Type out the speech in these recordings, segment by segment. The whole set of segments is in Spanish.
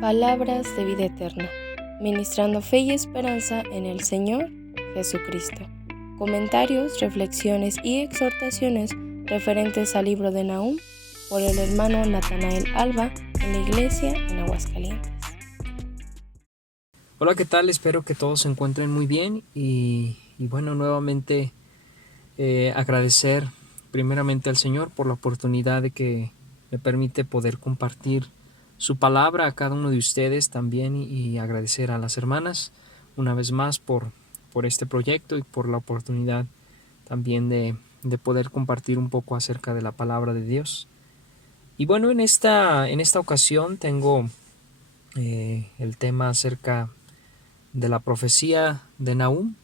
Palabras de vida eterna, ministrando fe y esperanza en el Señor Jesucristo. Comentarios, reflexiones y exhortaciones referentes al libro de Nahum por el hermano Natanael Alba en la iglesia en Aguascalientes. Hola, ¿qué tal? Espero que todos se encuentren muy bien y bueno, nuevamente agradecer primeramente al Señor por la oportunidad de que me permite poder compartir su palabra a cada uno de ustedes también y agradecer a las hermanas una vez más por este proyecto y por la oportunidad también de poder compartir un poco acerca de la palabra de Dios. Y bueno, en esta ocasión tengo el tema acerca de la profecía de Nahum.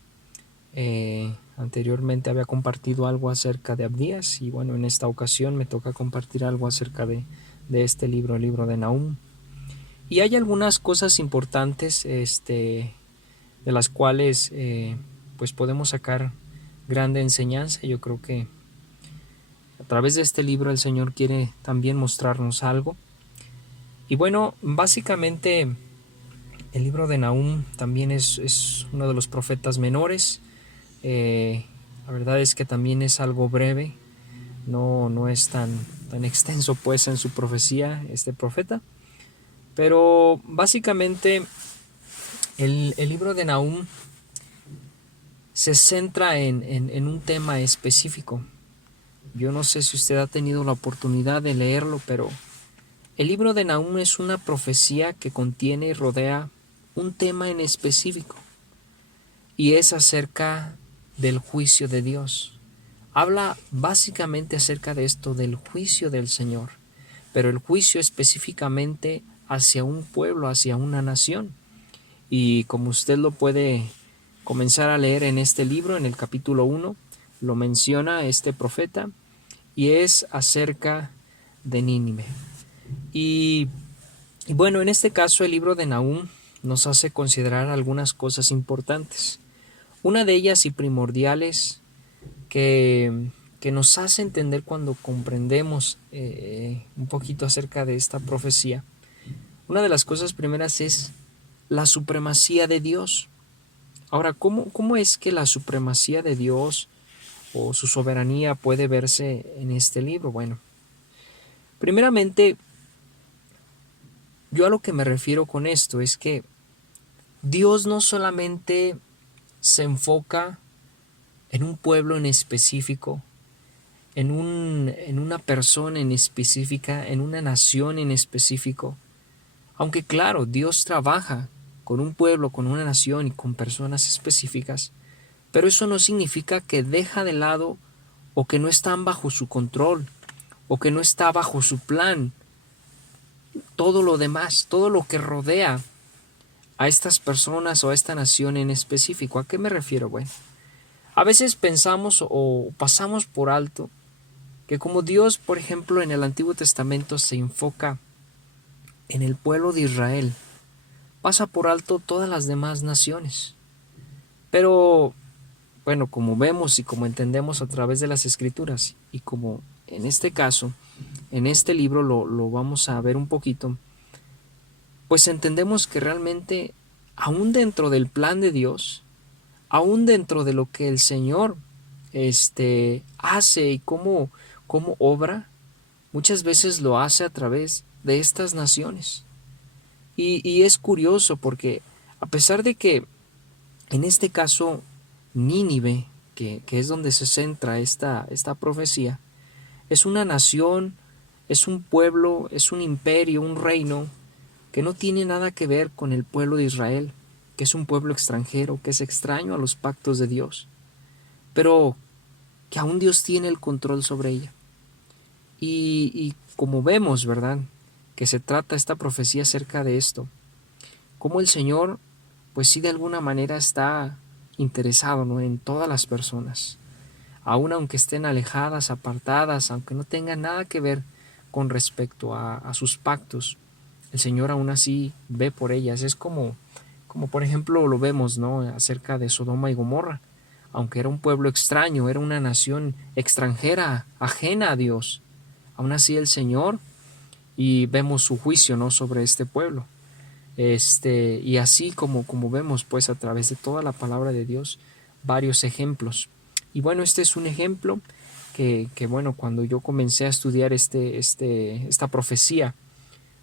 Anteriormente había compartido algo acerca de Abdías y bueno, en esta ocasión me toca compartir algo acerca de este libro, el libro de Nahum. Y hay algunas cosas importantes de las cuales pues podemos sacar grande enseñanza. Yo creo que a través de este libro el Señor quiere también mostrarnos algo. Y bueno, básicamente el libro de Nahum también es uno de los profetas menores. La verdad es que también es algo breve, no es tan extenso pues en su profecía este profeta, pero básicamente el libro de Nahum se centra en un tema específico. Yo no sé si usted ha tenido la oportunidad de leerlo, pero el libro de Nahum es una profecía que contiene y rodea un tema en específico, y es acerca del juicio de Dios. Habla básicamente acerca de esto, del juicio del Señor, pero el juicio específicamente hacia un pueblo, hacia una nación. Y como usted lo puede comenzar a leer en este libro, en el capítulo 1, lo menciona este profeta, y es acerca de Nínive. Y bueno, en este caso el libro de Nahum nos hace considerar algunas cosas importantes. Una de ellas y primordiales que nos hace entender cuando comprendemos un poquito acerca de esta profecía. Una de las cosas primeras es la supremacía de Dios. Ahora, ¿cómo es que la supremacía de Dios o su soberanía puede verse en este libro? Bueno, primeramente, yo a lo que me refiero con esto es que Dios no solamente se enfoca en un pueblo en específico, en una persona en específica, en una nación en específico. Aunque claro, Dios trabaja con un pueblo, con una nación y con personas específicas, pero eso no significa que deja de lado o que no están bajo su control o que no está bajo su plan todo lo demás, todo lo que rodea a estas personas o a esta nación en específico. ¿A qué me refiero? Bueno, a veces pensamos o pasamos por alto que como Dios, por ejemplo, en el Antiguo Testamento se enfoca en el pueblo de Israel, pasa por alto todas las demás naciones. Pero, bueno, como vemos y como entendemos a través de las Escrituras, y como en este caso, en este libro lo vamos a ver un poquito, pues entendemos que realmente, aún dentro del plan de Dios, aún dentro de lo que el Señor hace y cómo obra, muchas veces lo hace a través de estas naciones. Y es curioso porque a pesar de que en este caso Nínive, que es donde se centra esta profecía, es una nación, es un pueblo, es un imperio, un reino que no tiene nada que ver con el pueblo de Israel, que es un pueblo extranjero, que es extraño a los pactos de Dios, pero que aún Dios tiene el control sobre ella. Y como vemos, ¿verdad?, que se trata esta profecía acerca de esto, cómo el Señor, pues sí, de alguna manera está interesado, ¿no?, en todas las personas, aun aunque estén alejadas, apartadas, aunque no tengan nada que ver con respecto a sus pactos, el Señor aún así ve por ellas. Es como por ejemplo lo vemos, ¿no?, acerca de Sodoma y Gomorra. Aunque era un pueblo extraño, era una nación extranjera, ajena a Dios, aún así el Señor, y vemos su juicio, ¿no?, sobre este pueblo. Y así como vemos pues a través de toda la palabra de Dios, varios ejemplos. Y bueno, este es un ejemplo que bueno, cuando yo comencé a estudiar esta profecía,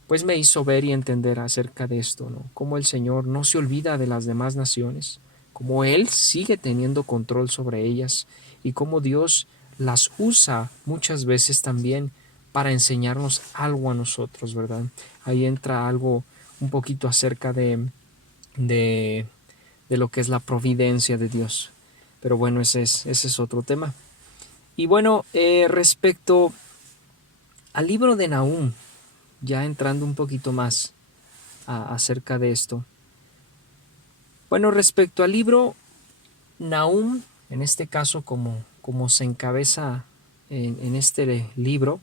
pues me hizo ver y entender acerca de esto, ¿no? Cómo el Señor no se olvida de las demás naciones, cómo Él sigue teniendo control sobre ellas y cómo Dios las usa muchas veces también para enseñarnos algo a nosotros, ¿verdad? Ahí entra algo un poquito acerca de, de lo que es la providencia de Dios. Pero bueno, ese es otro tema. Y bueno, respecto al libro de Nahum, ya entrando un poquito más acerca de esto. Bueno, respecto al libro, Nahum, en este caso como se encabeza en este libro,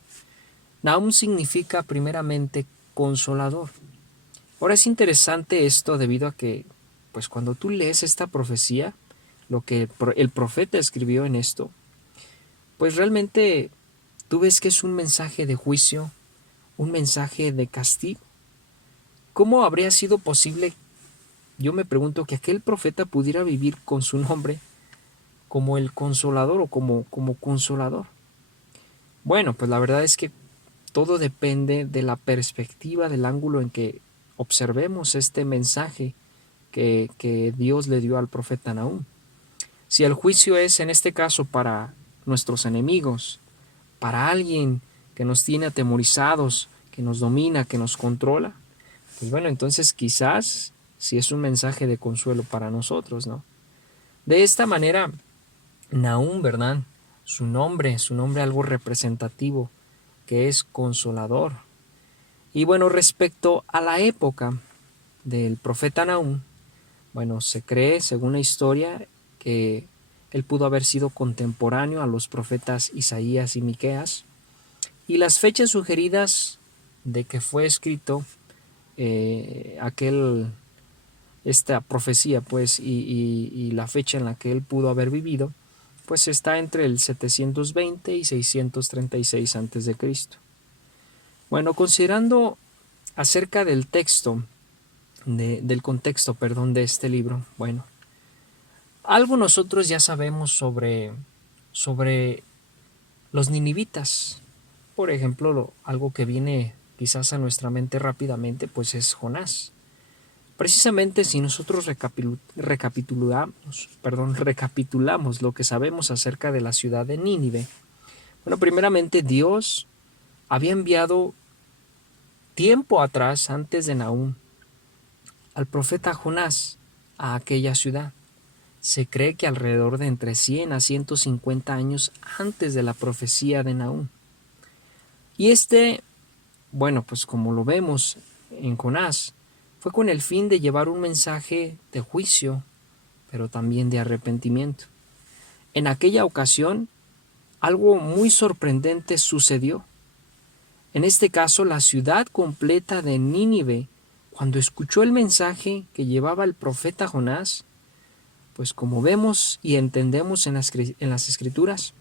Nahum significa primeramente consolador. Ahora es interesante esto debido a que, pues cuando tú lees esta profecía, lo que el profeta escribió en esto, pues realmente tú ves que es un mensaje de juicio, un mensaje de castigo. ¿Cómo habría sido posible, yo me pregunto, que aquel profeta pudiera vivir con su nombre como el consolador o como consolador? Bueno, pues la verdad es que todo depende de la perspectiva, del ángulo en que observemos este mensaje que Dios le dio al profeta Nahum. Si el juicio es en este caso para nuestros enemigos, para alguien que nos tiene atemorizados, que nos domina, que nos controla, pues bueno, entonces quizás sí es un mensaje de consuelo para nosotros, ¿no? De esta manera, Nahum, ¿verdad? Su nombre algo representativo, que es consolador. Y bueno, respecto a la época del profeta Nahum, bueno, se cree, según la historia, que él pudo haber sido contemporáneo a los profetas Isaías y Miqueas, y las fechas sugeridas de que fue escrito esta profecía, pues, y la fecha en la que él pudo haber vivido, pues está entre el 720 y 636 a.C. Bueno, considerando acerca del texto, del contexto, perdón, de este libro, bueno, algo nosotros ya sabemos sobre los ninivitas. Por ejemplo, algo que viene quizás a nuestra mente rápidamente, pues es Jonás. Precisamente si nosotros recapitulamos lo que sabemos acerca de la ciudad de Nínive, bueno, primeramente Dios había enviado tiempo atrás, antes de Nahum, al profeta Jonás a aquella ciudad. Se cree que alrededor de entre 100 a 150 años antes de la profecía de Nahum. Y bueno, pues como lo vemos en Jonás, fue con el fin de llevar un mensaje de juicio, pero también de arrepentimiento. En aquella ocasión, algo muy sorprendente sucedió. En este caso, la ciudad completa de Nínive, cuando escuchó el mensaje que llevaba el profeta Jonás, pues como vemos y entendemos en las Escrituras,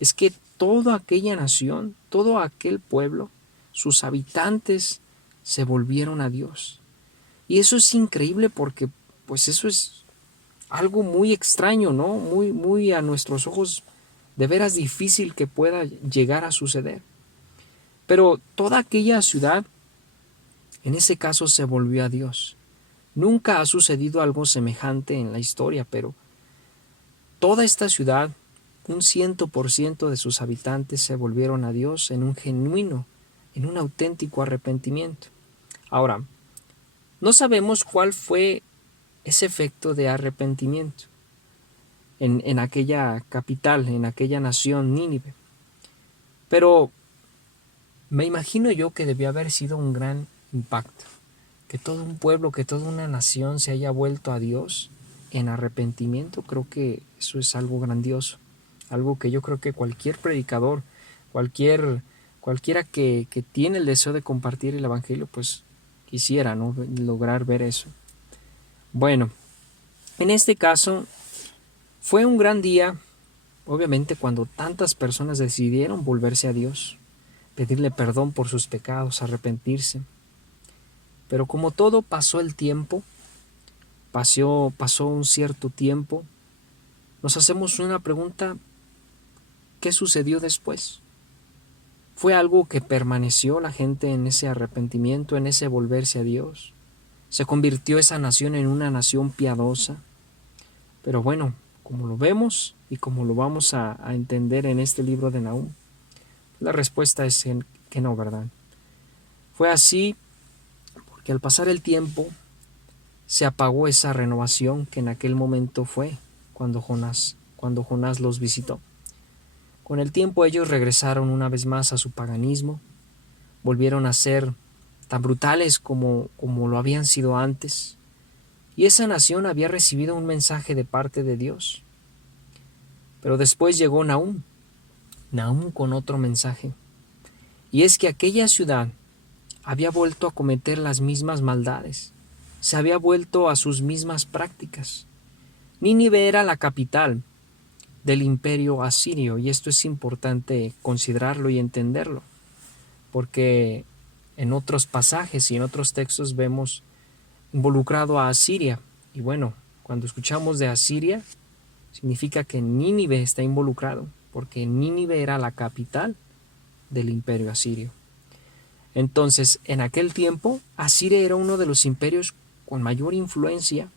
es que toda aquella nación, todo aquel pueblo, sus habitantes se volvieron a Dios. Y eso es increíble porque pues eso es algo muy extraño, ¿no? Muy a nuestros ojos de veras difícil que pueda llegar a suceder. Pero toda aquella ciudad, en ese caso, se volvió a Dios. Nunca ha sucedido algo semejante en la historia, pero toda esta ciudad, un 100% de sus habitantes se volvieron a Dios en un genuino, en un auténtico arrepentimiento. Ahora, no sabemos cuál fue ese efecto de arrepentimiento en aquella capital, en aquella nación Nínive. Pero me imagino yo que debió haber sido un gran impacto, que todo un pueblo, que toda una nación se haya vuelto a Dios en arrepentimiento. Creo que eso es algo grandioso, algo que yo creo que cualquier predicador, cualquiera que tiene el deseo de compartir el evangelio, pues quisiera, ¿no?, lograr ver eso. Bueno, en este caso fue un gran día, obviamente, cuando tantas personas decidieron volverse a Dios, pedirle perdón por sus pecados, arrepentirse. Pero como todo, pasó el tiempo, pasó un cierto tiempo, nos hacemos una pregunta: ¿qué sucedió después? ¿Fue algo que permaneció la gente en ese arrepentimiento, en ese volverse a Dios? ¿Se convirtió esa nación en una nación piadosa? Pero bueno, como lo vemos y como lo vamos a entender en este libro de Nahum, la respuesta es que no, ¿verdad? Fue así porque al pasar el tiempo se apagó esa renovación que en aquel momento fue cuando Jonás los visitó. Con el tiempo ellos regresaron una vez más a su paganismo, volvieron a ser tan brutales como lo habían sido antes, y esa nación había recibido un mensaje de parte de Dios. Pero después llegó Nahum con otro mensaje, y es que aquella ciudad había vuelto a cometer las mismas maldades, se había vuelto a sus mismas prácticas. Nínive era la capital del imperio asirio, y esto es importante considerarlo y entenderlo, porque en otros pasajes y en otros textos vemos involucrado a Asiria, y bueno, cuando escuchamos de Asiria significa que Nínive está involucrado, porque Nínive era la capital del imperio asirio. Entonces, en aquel tiempo, Asiria era uno de los imperios con mayor influencia,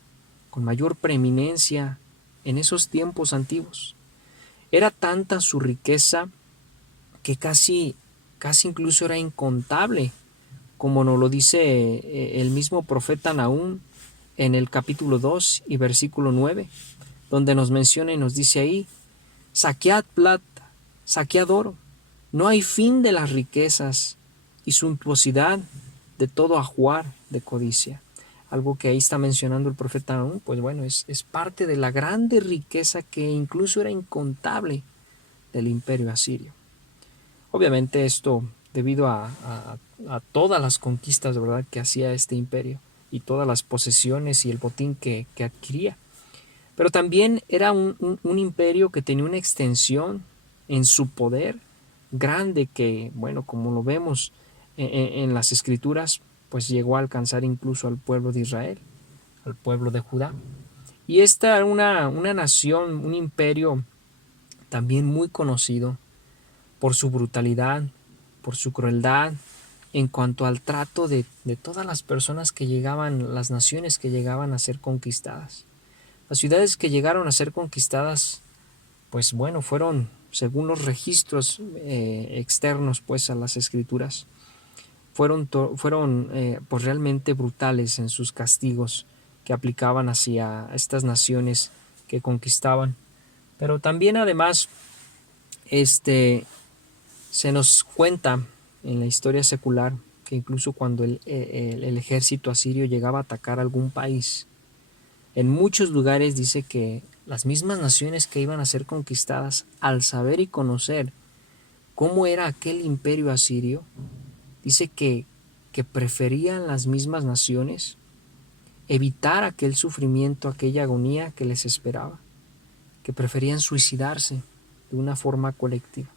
con mayor preeminencia en esos tiempos antiguos. Era tanta su riqueza que casi incluso era incontable, como nos lo dice el mismo profeta Nahum en el capítulo 2 y versículo 9, donde nos menciona y nos dice ahí: saquead plata, saquead oro, no hay fin de las riquezas y suntuosidad de todo ajuar de codicia. Algo que ahí está mencionando el profeta Nahum, pues bueno, es parte de la grande riqueza que incluso era incontable del imperio asirio. Obviamente esto debido a todas las conquistas, ¿verdad?, que hacía este imperio y todas las posesiones y el botín que adquiría. Pero también era un imperio que tenía una extensión en su poder grande que, bueno, como lo vemos en las escrituras, pues llegó a alcanzar incluso al pueblo de Israel, al pueblo de Judá. Y esta era una nación, un imperio también muy conocido por su brutalidad, por su crueldad, en cuanto al trato de todas las personas que llegaban, las naciones que llegaban a ser conquistadas. Las ciudades que llegaron a ser conquistadas, pues bueno, fueron, según los registros externos pues a las escrituras, fueron pues realmente brutales en sus castigos que aplicaban hacia estas naciones que conquistaban. Pero también además se nos cuenta en la historia secular que incluso cuando el ejército asirio llegaba a atacar algún país, en muchos lugares dice que las mismas naciones que iban a ser conquistadas, al saber y conocer cómo era aquel imperio asirio, dice que preferían las mismas naciones evitar aquel sufrimiento, aquella agonía que les esperaba, que preferían suicidarse de una forma colectiva.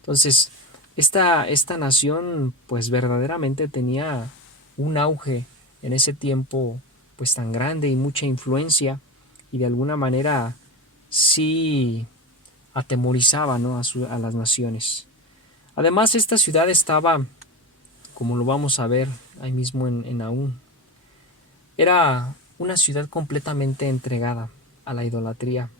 Entonces, esta nación pues verdaderamente tenía un auge en ese tiempo pues tan grande y mucha influencia, y de alguna manera sí atemorizaba, ¿no?, a las naciones. Además, esta ciudad estaba, como lo vamos a ver ahí mismo en Nahum, era una ciudad completamente entregada a la idolatría,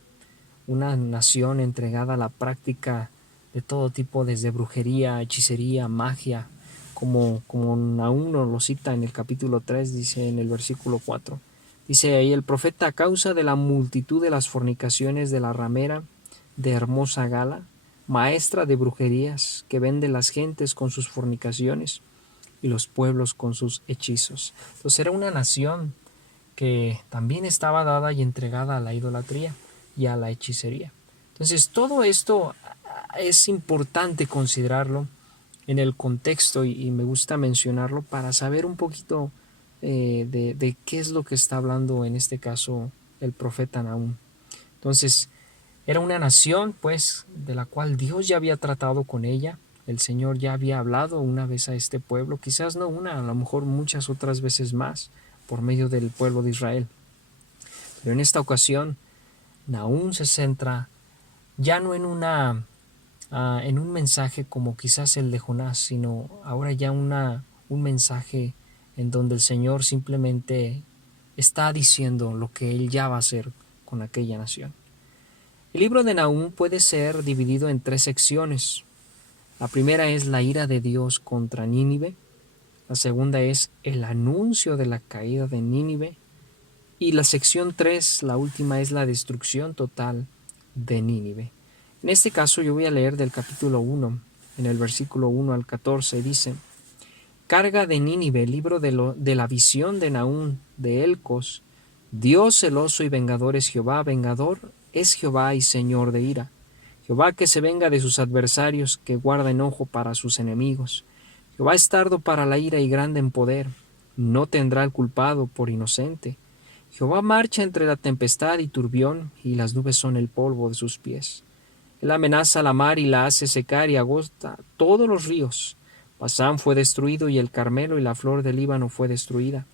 una nación entregada a la práctica de todo tipo, desde brujería, hechicería, magia, como Nahum nos lo cita en el capítulo 3, dice en el versículo 4. Dice ahí el profeta: a causa de la multitud de las fornicaciones de la ramera de hermosa gala, maestra de brujerías, que vende las gentes con sus fornicaciones y los pueblos con sus hechizos. Entonces era una nación que también estaba dada y entregada a la idolatría y a la hechicería. Entonces todo esto es importante considerarlo en el contexto y me gusta mencionarlo para saber un poquito de qué es lo que está hablando en este caso el profeta Nahum. Entonces era una nación pues de la cual Dios ya había tratado con ella, El Señor ya había hablado una vez a este pueblo, quizás no una, a lo mejor muchas otras veces más, por medio del pueblo de Israel. Pero en esta ocasión, Nahum se centra ya no en un mensaje como quizás el de Jonás, sino ahora ya un mensaje en donde el Señor simplemente está diciendo lo que Él ya va a hacer con aquella nación. El libro de Nahum puede ser dividido en 3 secciones. La primera es la ira de Dios contra Nínive. La segunda es el anuncio de la caída de Nínive. Y la sección 3, la última, es la destrucción total de Nínive. En este caso yo voy a leer del capítulo 1, en el versículo 1 al 14, dice: Carga de Nínive, libro de la visión de Nahum de Elcos. Dios celoso y vengador es Jehová, vengador es Jehová y Señor de ira. Jehová que se venga de sus adversarios, que guarda enojo para sus enemigos. Jehová es tardo para la ira y grande en poder, no tendrá el culpado por inocente. Jehová marcha entre la tempestad y turbión, y las nubes son el polvo de sus pies. Él amenaza la mar y la hace secar y agota todos los ríos. Basán fue destruido y el Carmelo y la flor del Líbano fue destruida.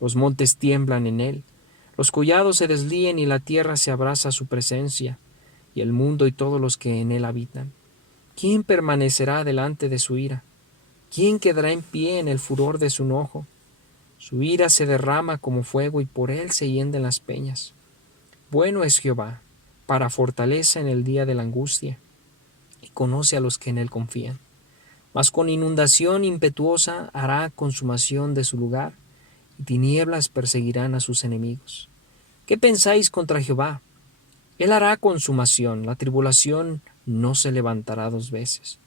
Los montes tiemblan en él. Los collados se deslíen y la tierra se abraza a su presencia, y el mundo y todos los que en él habitan. ¿Quién permanecerá delante de su ira? ¿Quién quedará en pie en el furor de su enojo? Su ira se derrama como fuego y por él se hienden las peñas. Bueno es Jehová, para fortaleza en el día de la angustia, y conoce a los que en él confían. Mas con inundación impetuosa hará consumación de su lugar, y tinieblas perseguirán a sus enemigos. ¿Qué pensáis contra Jehová? Él hará consumación, la tribulación no se levantará 2 veces,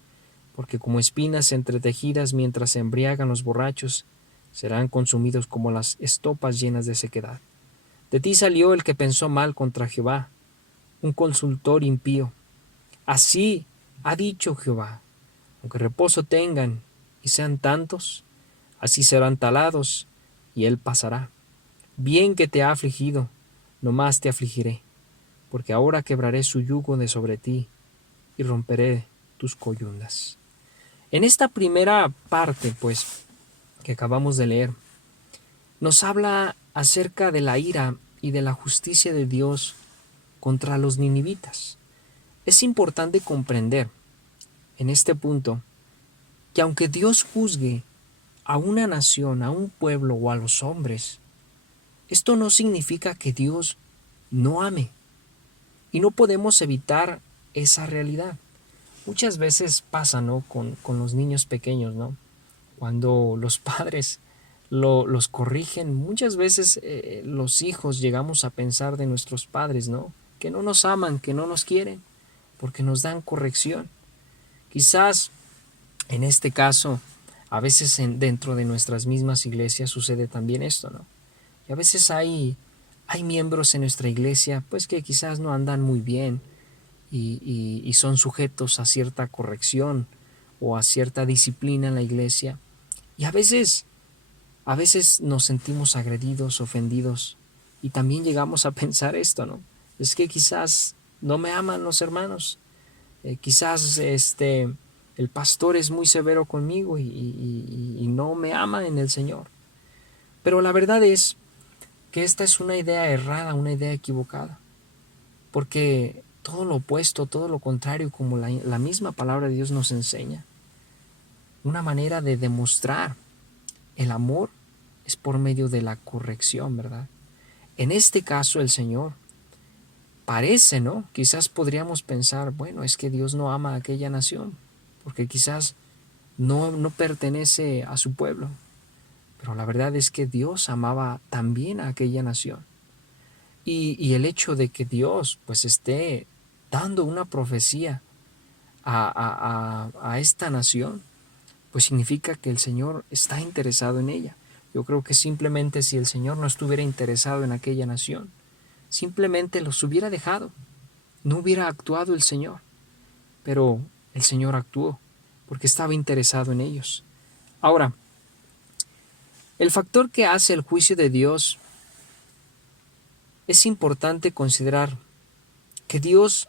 porque como espinas entretejidas mientras se embriagan los borrachos, serán consumidos como las estopas llenas de sequedad. De ti salió el que pensó mal contra Jehová, un consultor impío. Así ha dicho Jehová: aunque reposo tengan y sean tantos, así serán talados, y él pasará. Bien que te ha afligido, no más te afligiré, porque ahora quebraré su yugo de sobre ti, y romperé tus coyundas. En esta primera parte, pues, que acabamos de leer, nos habla acerca de la ira y de la justicia de Dios contra los ninivitas. Es importante comprender en este punto que aunque Dios juzgue a una nación, a un pueblo o a los hombres, esto no significa que Dios no ame. Y no podemos evitar esa realidad. Muchas veces pasa, ¿no?, con los niños pequeños, ¿no? Cuando los padres los corrigen, muchas veces los hijos llegamos a pensar de nuestros padres, ¿no?, que no nos aman, que no nos quieren, porque nos dan corrección. Quizás en este caso, a veces dentro de nuestras mismas iglesias sucede también esto, ¿no? Y a veces hay miembros en nuestra iglesia pues que quizás no andan muy bien y son sujetos a cierta corrección o a cierta disciplina en la iglesia. Y a veces nos sentimos agredidos, ofendidos, y también llegamos a pensar esto, ¿no? Es que quizás no me aman los hermanos, quizás el pastor es muy severo conmigo y no me ama en el Señor. Pero la verdad es que esta es una idea errada, una idea equivocada, porque todo lo opuesto, todo lo contrario, como la misma palabra de Dios nos enseña, una manera de demostrar el amor es por medio de la corrección, ¿verdad? En este caso el Señor parece, ¿no? Quizás podríamos pensar, bueno, es que Dios no ama a aquella nación, porque quizás no pertenece a su pueblo. Pero la verdad es que Dios amaba también a aquella nación. Y el hecho de que Dios pues esté dando una profecía a esta nación, pues significa que el Señor está interesado en ella. Yo creo que simplemente si el Señor no estuviera interesado en aquella nación, simplemente los hubiera dejado. No hubiera actuado el Señor. Pero el Señor actuó porque estaba interesado en ellos. Ahora, el factor que hace el juicio de Dios, es importante considerar que Dios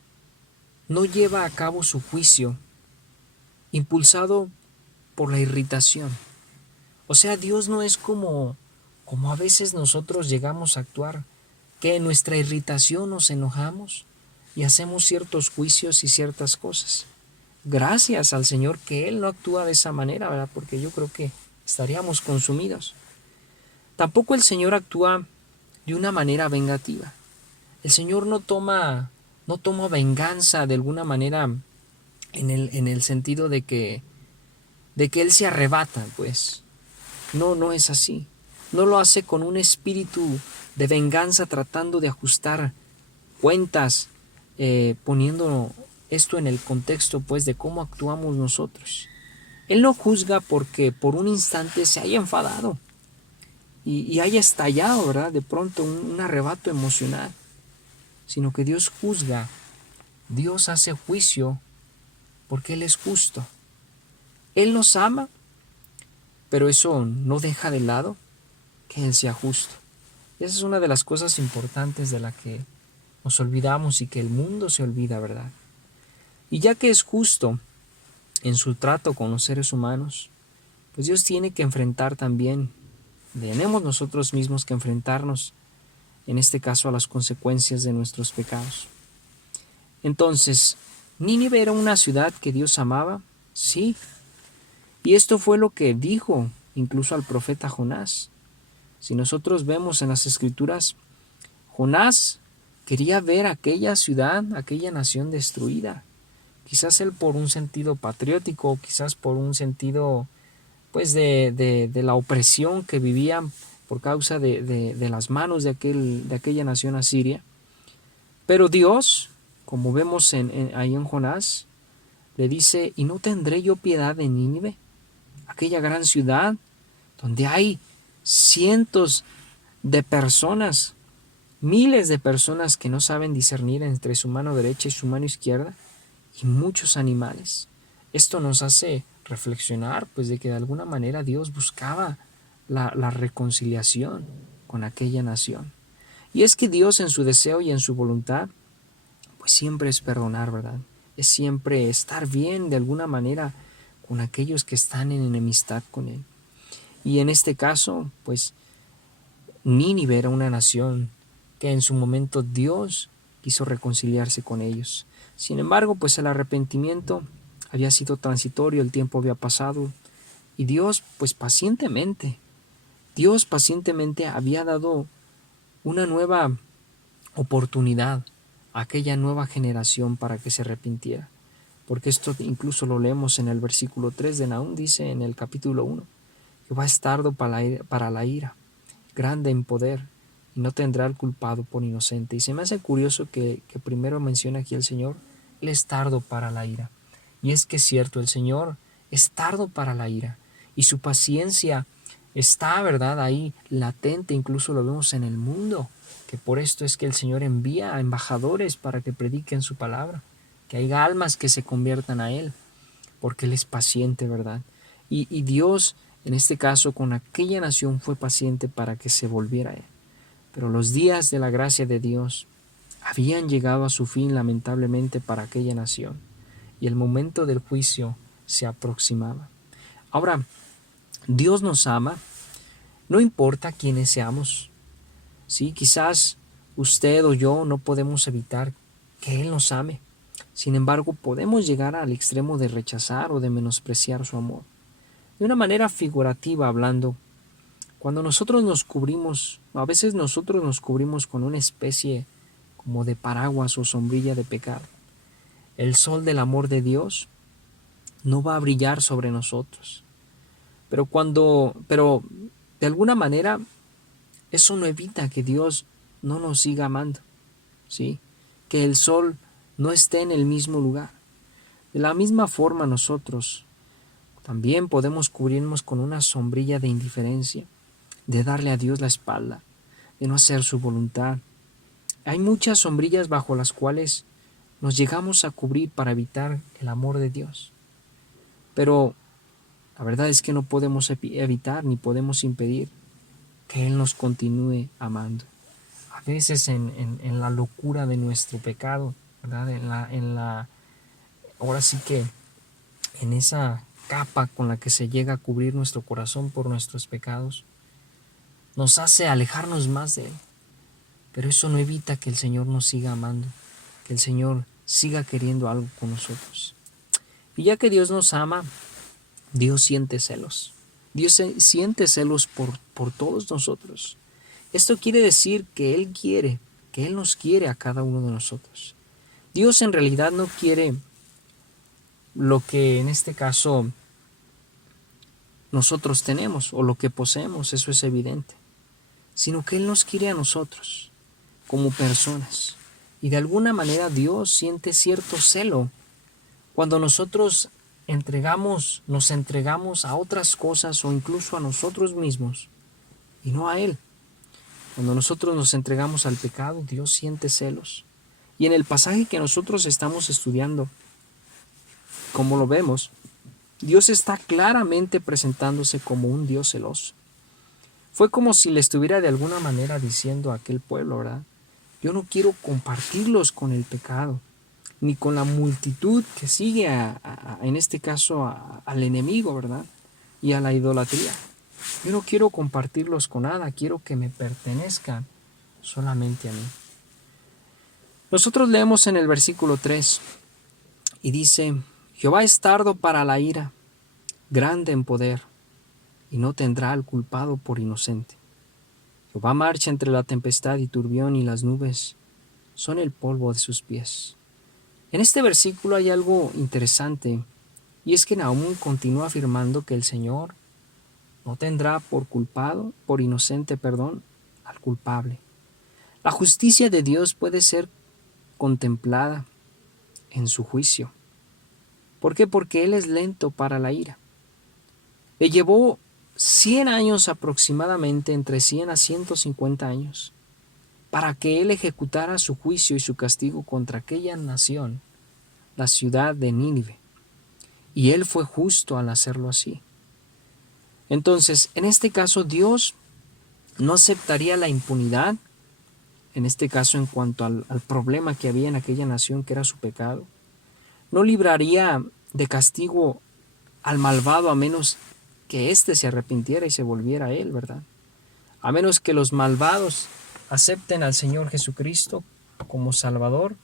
no lleva a cabo su juicio impulsado por la irritación. O sea, Dios no es como a veces nosotros llegamos a actuar, que en nuestra irritación nos enojamos y hacemos ciertos juicios y ciertas cosas. Gracias al Señor que Él no actúa de esa manera, ¿verdad? Porque yo creo que estaríamos consumidos. Tampoco el Señor actúa de una manera vengativa. El Señor no toma venganza de alguna manera en el sentido de que Él se arrebata, pues. No es así. No lo hace con un espíritu de venganza tratando de ajustar cuentas, poniendo esto en el contexto, pues, de cómo actuamos nosotros. Él no juzga porque por un instante se haya enfadado y haya estallado, ¿verdad? De pronto un arrebato emocional, sino que Dios juzga, Dios hace juicio porque Él es justo. Él nos ama, pero eso no deja de lado que Él sea justo. Y esa es una de las cosas importantes de la que nos olvidamos y que el mundo se olvida, ¿verdad? Y ya que es justo en su trato con los seres humanos, pues Dios tiene que enfrentar también, tenemos nosotros mismos que enfrentarnos, en este caso, a las consecuencias de nuestros pecados. Entonces, Nínive era una ciudad que Dios amaba, sí, y esto fue lo que dijo incluso al profeta Jonás. Si nosotros vemos en las Escrituras, Jonás quería ver aquella ciudad, aquella nación destruida. Quizás él por un sentido patriótico, quizás por un sentido pues de la opresión que vivían por causa de las manos de aquella nación asiria. Pero Dios, como vemos ahí en Jonás, le dice, ¿y no tendré yo piedad de Nínive? Aquella gran ciudad donde hay cientos de personas, miles de personas que no saben discernir entre su mano derecha y su mano izquierda, y muchos animales. Esto nos hace reflexionar, pues, de que de alguna manera Dios buscaba la reconciliación con aquella nación. Y es que Dios, en su deseo y en su voluntad, pues siempre es perdonar, ¿verdad? Es siempre estar bien de alguna manera con aquellos que están en enemistad con Él. Y en este caso, pues, Nínive era una nación que en su momento Dios quiso reconciliarse con ellos. Sin embargo, pues el arrepentimiento había sido transitorio, el tiempo había pasado y Dios Dios pacientemente había dado una nueva oportunidad a aquella nueva generación para que se arrepintiera. Porque esto incluso lo leemos en el versículo 3 de Nahum, dice en el capítulo 1, que va a estar para la ira, grande en poder, y no tendrá el culpado por inocente. Y se me hace curioso que primero menciona aquí el Señor, Él es tardo para la ira. Y es que es cierto, el Señor es tardo para la ira, y su paciencia está, ¿verdad?, ahí latente, incluso lo vemos en el mundo, que por esto es que el Señor envía a embajadores para que prediquen su palabra, que haya almas que se conviertan a Él, porque Él es paciente, ¿verdad? Y Dios, en este caso, con aquella nación fue paciente para que se volviera a Él. Pero los días de la gracia de Dios habían llegado a su fin lamentablemente para aquella nación, y el momento del juicio se aproximaba. Ahora, Dios nos ama, no importa quiénes seamos. Sí, quizás usted o yo no podemos evitar que Él nos ame. Sin embargo, podemos llegar al extremo de rechazar o de menospreciar su amor. De una manera figurativa hablando, cuando nosotros nos cubrimos, a veces nosotros nos cubrimos con una especie como de paraguas o sombrilla de pecado. El sol del amor de Dios no va a brillar sobre nosotros. Pero de alguna manera eso no evita que Dios no nos siga amando, ¿sí? Que el sol no esté en el mismo lugar. De la misma forma nosotros también podemos cubrirnos con una sombrilla de indiferencia, de darle a Dios la espalda, de no hacer su voluntad. Hay muchas sombrillas bajo las cuales nos llegamos a cubrir para evitar el amor de Dios. Pero la verdad es que no podemos evitar ni podemos impedir que Él nos continúe amando. A veces en la locura de nuestro pecado, ¿verdad? Ahora sí que en esa capa con la que se llega a cubrir nuestro corazón por nuestros pecados, nos hace alejarnos más de Él. Pero eso no evita que el Señor nos siga amando, que el Señor siga queriendo algo con nosotros. Y ya que Dios nos ama, Dios siente celos. Dios siente celos por todos nosotros. Esto quiere decir que Él nos quiere a cada uno de nosotros. Dios en realidad no quiere lo que en este caso nosotros tenemos o lo que poseemos, eso es evidente, sino que Él nos quiere a nosotros como personas. Y de alguna manera Dios siente cierto celo cuando nosotros nos entregamos a otras cosas o incluso a nosotros mismos y no a Él. Cuando nosotros nos entregamos al pecado, Dios siente celos. Y en el pasaje que nosotros estamos estudiando, como lo vemos, Dios está claramente presentándose como un Dios celoso. Fue como si le estuviera de alguna manera diciendo a aquel pueblo, ¿verdad? Yo no quiero compartirlos con el pecado, ni con la multitud que sigue en este caso al enemigo, ¿verdad? Y a la idolatría. Yo no quiero compartirlos con nada, quiero que me pertenezcan solamente a mí. Nosotros leemos en el versículo 3 y dice: Jehová es tardo para la ira, grande en poder, y no tendrá al culpado por inocente. Jehová marcha entre la tempestad y turbión, y las nubes son el polvo de sus pies. En este versículo hay algo interesante, y es que Nahum continúa afirmando que el Señor no tendrá por inocente, al culpable. La justicia de Dios puede ser contemplada en su juicio. ¿Por qué? Porque Él es lento para la ira. Le llevó 100 años aproximadamente, entre 100 a 150 años, para que Él ejecutara su juicio y su castigo contra aquella nación, la ciudad de Nínive. Y Él fue justo al hacerlo así. Entonces, en este caso, Dios no aceptaría la impunidad, en este caso en cuanto al problema que había en aquella nación, que era su pecado. No libraría de castigo al malvado a menos que éste se arrepintiera y se volviera a Él, ¿verdad? A menos que los malvados acepten al Señor Jesucristo como Salvador,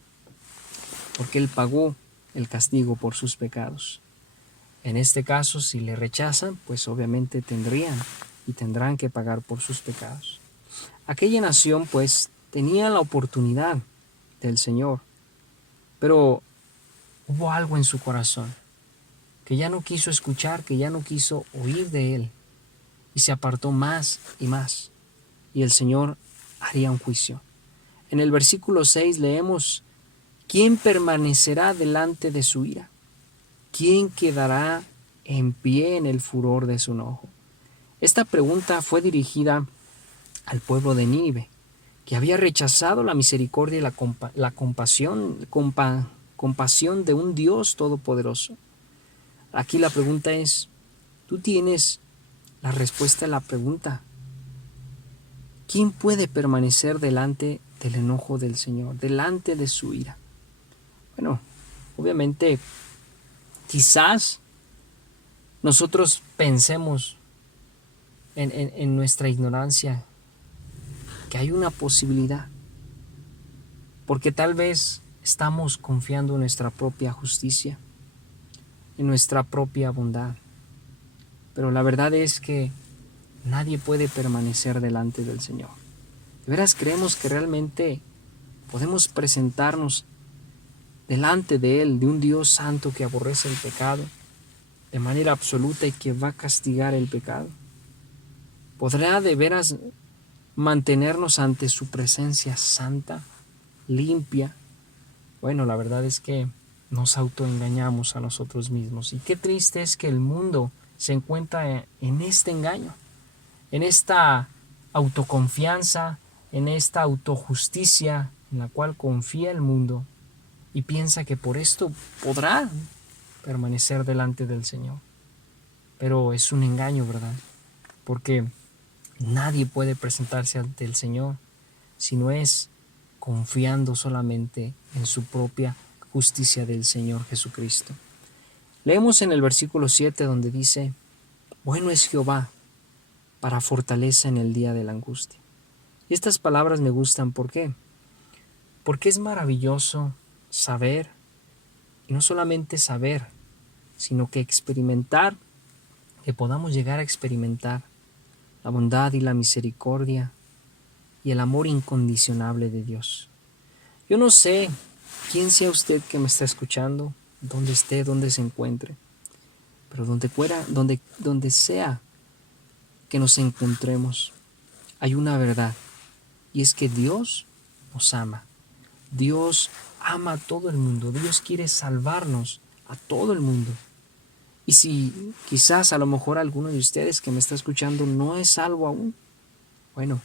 porque Él pagó el castigo por sus pecados. En este caso, si le rechazan, pues obviamente tendrán que pagar por sus pecados. Aquella nación, pues, tenía la oportunidad del Señor, pero hubo algo en su corazón que ya no quiso escuchar, que ya no quiso oír de Él, y se apartó más y más, y el Señor haría un juicio. En el versículo 6 leemos: ¿quién permanecerá delante de su ira? ¿Quién quedará en pie en el furor de su enojo? Esta pregunta fue dirigida al pueblo de Nínive, que había rechazado la misericordia y la compasión de un Dios todopoderoso. Aquí la pregunta es, tú tienes la respuesta a la pregunta: ¿quién puede permanecer delante del enojo del Señor, delante de su ira? Bueno, obviamente, quizás nosotros pensemos en nuestra ignorancia que hay una posibilidad, porque tal vez estamos confiando en nuestra propia justicia, en nuestra propia bondad. Pero la verdad es que nadie puede permanecer delante del Señor. ¿De veras creemos que realmente podemos presentarnos delante de Él, de un Dios santo que aborrece el pecado de manera absoluta y que va a castigar el pecado? ¿Podrá de veras mantenernos ante su presencia santa, limpia? Bueno, la verdad es que nos autoengañamos a nosotros mismos. Y qué triste es que el mundo se encuentra en este engaño, en esta autoconfianza, en esta autojusticia en la cual confía el mundo y piensa que por esto podrá permanecer delante del Señor. Pero es un engaño, ¿verdad? Porque nadie puede presentarse ante el Señor si no es confiando solamente en su propia justicia del Señor Jesucristo. Leemos en el versículo 7 donde dice, bueno es Jehová para fortaleza en el día de la angustia. Y estas palabras me gustan, ¿por qué? Porque es maravilloso saber, y no solamente saber, sino que experimentar, que podamos llegar a experimentar la bondad y la misericordia y el amor incondicionable de Dios. Yo no sé quién sea usted que me está escuchando, dónde esté, dónde se encuentre, pero donde sea que nos encontremos, hay una verdad, y es que Dios nos ama. Dios ama a todo el mundo. Dios quiere salvarnos a todo el mundo. Y si quizás a lo mejor alguno de ustedes que me está escuchando no es salvo aún, bueno,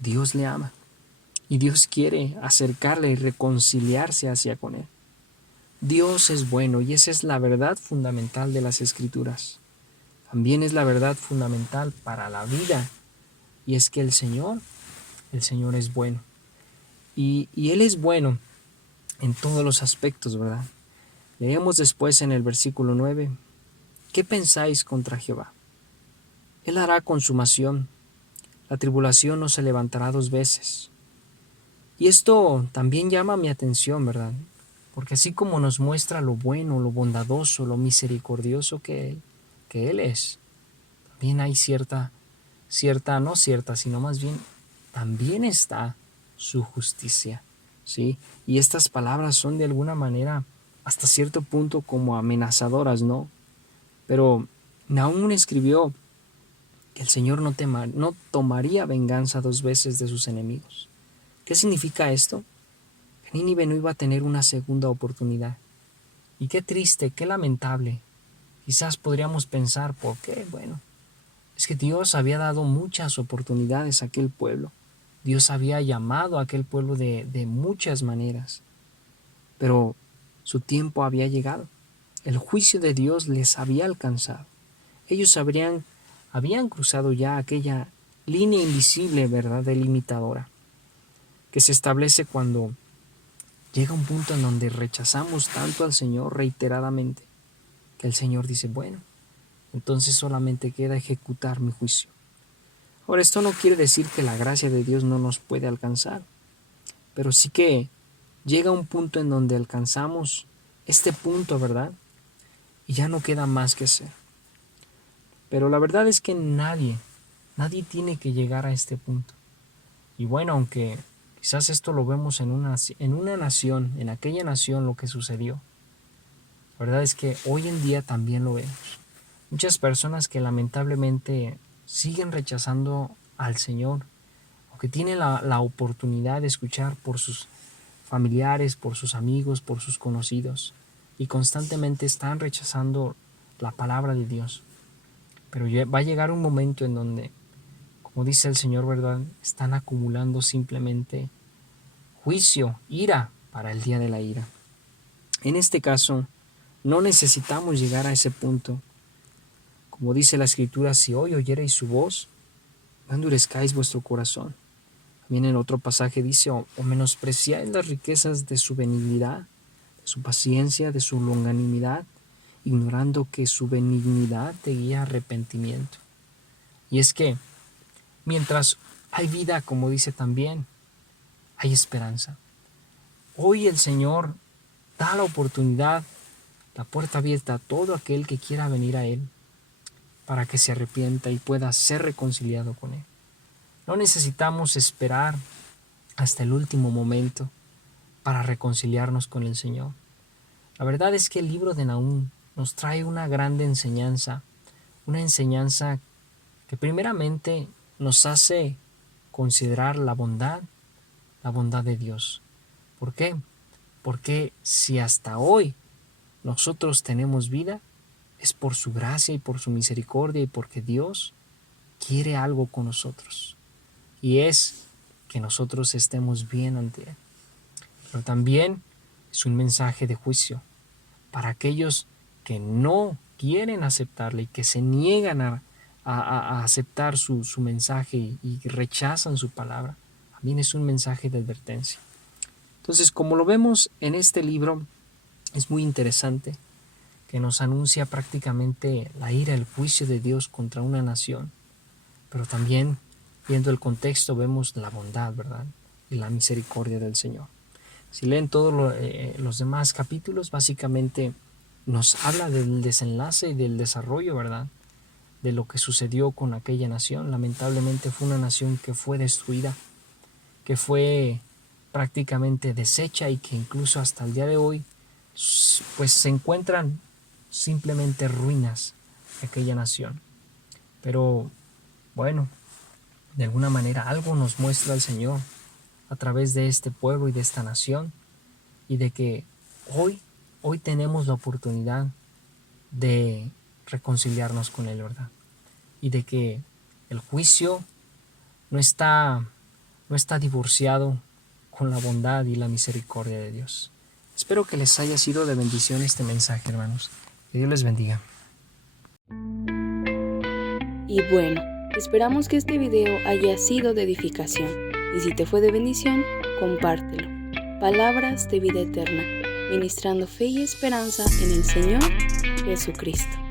Dios le ama. Y Dios quiere acercarle y reconciliarse hacia con Él. Dios es bueno y esa es la verdad fundamental de las Escrituras. También es la verdad fundamental para la vida. Y es que el Señor es bueno. Y Él es bueno en todos los aspectos, ¿verdad? Leemos después en el versículo 9, ¿qué pensáis contra Jehová? Él hará consumación, la tribulación no se levantará dos veces. Y esto también llama mi atención, ¿verdad? Porque así como nos muestra lo bueno, lo bondadoso, lo misericordioso que Él es, también hay no cierta, sino más bien, también está su justicia, ¿sí? Y estas palabras son de alguna manera hasta cierto punto como amenazadoras, ¿no? Pero Nahum escribió que el Señor no tomaría venganza dos veces de sus enemigos. ¿Qué significa esto? Que Nínive no iba a tener una segunda oportunidad. Y qué triste, qué lamentable. Quizás podríamos pensar, ¿por qué? Bueno, es que Dios había dado muchas oportunidades a aquel pueblo. Dios había llamado a aquel pueblo de muchas maneras. Pero su tiempo había llegado. El juicio de Dios les había alcanzado. Ellos habían cruzado ya aquella línea invisible, ¿verdad?, delimitadora, que se establece cuando llega un punto en donde rechazamos tanto al Señor reiteradamente, que el Señor dice, bueno, entonces solamente queda ejecutar mi juicio. Ahora, esto no quiere decir que la gracia de Dios no nos puede alcanzar, pero sí que llega un punto en donde alcanzamos este punto, ¿verdad? Y ya no queda más que hacer. Pero la verdad es que nadie tiene que llegar a este punto. Y bueno, aunque quizás esto lo vemos en una nación, en aquella nación lo que sucedió, la verdad es que hoy en día también lo vemos. Muchas personas que lamentablemente siguen rechazando al Señor, o que tienen la oportunidad de escuchar por sus familiares, por sus amigos, por sus conocidos, y constantemente están rechazando la palabra de Dios. Pero va a llegar un momento en donde, como dice el Señor, ¿verdad?, están acumulando simplemente juicio, ira para el día de la ira. En este caso, no necesitamos llegar a ese punto. Como dice la Escritura, si hoy oyereis su voz, no endurezcáis vuestro corazón. También en otro pasaje dice, o menospreciáis las riquezas de su benignidad, de su paciencia, de su longanimidad, ignorando que su benignidad te guía a arrepentimiento. Y es que mientras hay vida, como dice también, hay esperanza. Hoy el Señor da la oportunidad, la puerta abierta a todo aquel que quiera venir a Él para que se arrepienta y pueda ser reconciliado con Él. No necesitamos esperar hasta el último momento para reconciliarnos con el Señor. La verdad es que el libro de Nahum nos trae una grande enseñanza, una enseñanza que primeramente nos hace considerar la bondad de Dios. ¿Por qué? Porque si hasta hoy nosotros tenemos vida, es por su gracia y por su misericordia y porque Dios quiere algo con nosotros. Y es que nosotros estemos bien ante Él. Pero también es un mensaje de juicio para aquellos que no quieren aceptarle y que se niegan a aceptar su mensaje y rechazan su palabra. También es un mensaje de advertencia. Entonces, como lo vemos en este libro, es muy interesante que nos anuncia prácticamente la ira, el juicio de Dios contra una nación. Pero también, viendo el contexto, vemos la bondad, ¿verdad? Y la misericordia del Señor. Si leen todos los demás capítulos, básicamente nos habla del desenlace y del desarrollo, ¿verdad? De lo que sucedió con aquella nación. Lamentablemente fue una nación que fue destruida, que fue prácticamente deshecha y que incluso hasta el día de hoy pues se encuentran simplemente ruinas de aquella nación. Pero bueno, de alguna manera algo nos muestra el Señor a través de este pueblo y de esta nación, y de que hoy tenemos la oportunidad de reconciliarnos con Él, ¿verdad? Y de que el juicio no está divorciado con la bondad y la misericordia de Dios. Espero que les haya sido de bendición este mensaje, hermanos. Que Dios les bendiga. Y bueno, esperamos que este video haya sido de edificación. Y si te fue de bendición, compártelo. Palabras de vida eterna, ministrando fe y esperanza en el Señor Jesucristo.